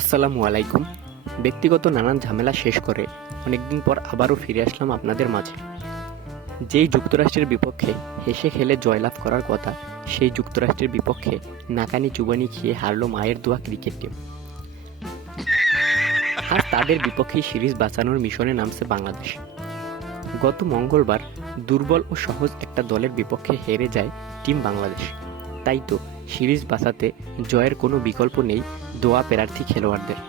আসসালামু আলাইকুম। ব্যক্তিগত নানান ঝামেলা শেষ করে অনেকদিন পর আবারও ফিরে আসলাম আপনাদের মাঝে। যেই যুক্তরাষ্ট্রের বিপক্ষে হেসে খেলে জয়লাভ করার কথা, সেই যুক্তরাষ্ট্রের বিপক্ষে নাকানি চুবানি খেয়ে হারল মায়ের দোয়া ক্রিকেট টিম। আর তাদের বিপক্ষেই সিরিজ বাঁচানোর মিশনে নামছে বাংলাদেশ। গত মঙ্গলবার দুর্বল ও সহজ একটা দলের বিপক্ষে হেরে যায় টিম বাংলাদেশ। তাই তো সিরিজ বাঁচাতে জয়ের কোনো বিকল্প নেই দোয়া প্রার্থী খেলোয়াড়দের।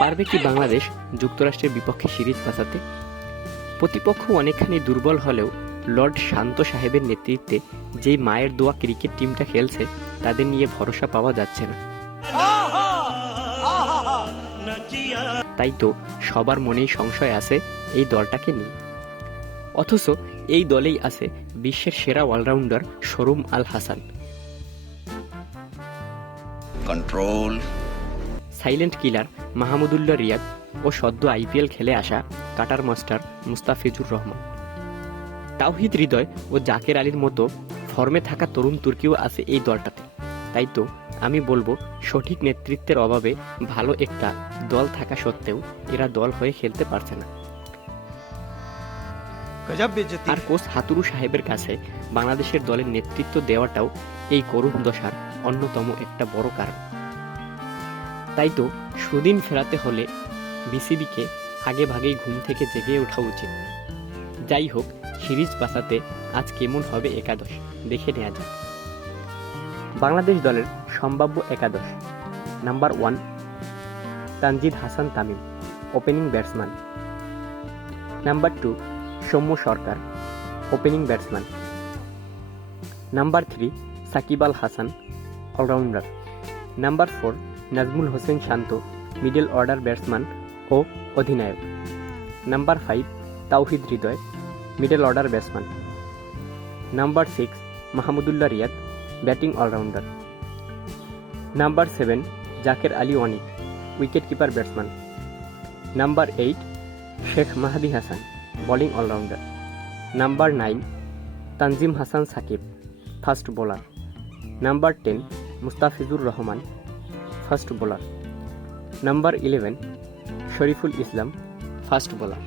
পারবে কি বাংলাদেশ যুক্তরাষ্ট্রের বিপক্ষে সিরিজ বাঁচাতে? প্রতিপক্ষ অনেকখানি দুর্বল হলেও লর্ড শান্ত সাহেবের নেতৃত্বে যেই মায়ের দোয়া ক্রিকেট টিমটা খেলছে, তাদের নিয়ে ভরসা পাওয়া যাচ্ছে না। তাই তো সবার মনেই সংশয় আছে এই দলটাকে নিয়ে। অথচ এই দলেই আছে বিশ্বের সেরা অলরাউন্ডার শরুম Al Hasan, control silent killer Mahmudullah Riyad ও সদ্য আইপিএল খেলে আসা কাটার মাস্টার মুস্তাফিজুর রহমান, তাওহিদ হৃদয় ও জাকের আলীর মতো ফর্মে থাকা তরুণ তুর্কিও আছে এই দলটাতে। তাই তো আমি বলবো, সঠিক নেতৃত্বের অভাবে ভালো একটা দল থাকা সত্ত্বেও এরা দল হয়ে খেলতে পারছে না। আর কোচ হাতুরু সাহেবের কাছে বাংলাদেশের দলের নেতৃত্ব দেওয়াটাও এই করুণ দশার অন্যতম একটা বড় কারণ। তাই তো সুদিন ফেরাতে হলে বিসিবিকে আগে ভাগেই ঘুম থেকে জেগে ওঠা উচিত। যাই হোক, সিরিজ বাঁচাতে আজ কেমন হবে একাদশ দেখে নেওয়া যাক। বাংলাদেশ দলের সম্ভাব্য একাদশ: number 1 Tanzid Hasan Tamim, opening batsman. Number 2 Soumya Sarkar, opening batsman. Number 3 Shakib Al Hasan, all-rounder. Number 4 Najmul Hossain Shanto, middle order batsman ও অধিনায়ক। Number 5 Towhid Hridoy, middle order batsman. Number 6 Mahmudullah Riyad, batting all-rounder. Number 7 Jaker Ali Anik, wicket keeper batsman. Number 8 Sheikh Mahedi Hasan, bowling all-rounder. Number 9 Tanzim Hasan Sakib, fast bowler. Number 10 Mustafizur Rahman, fast bowler. Number 11 Shoriful Islam, fast bowler.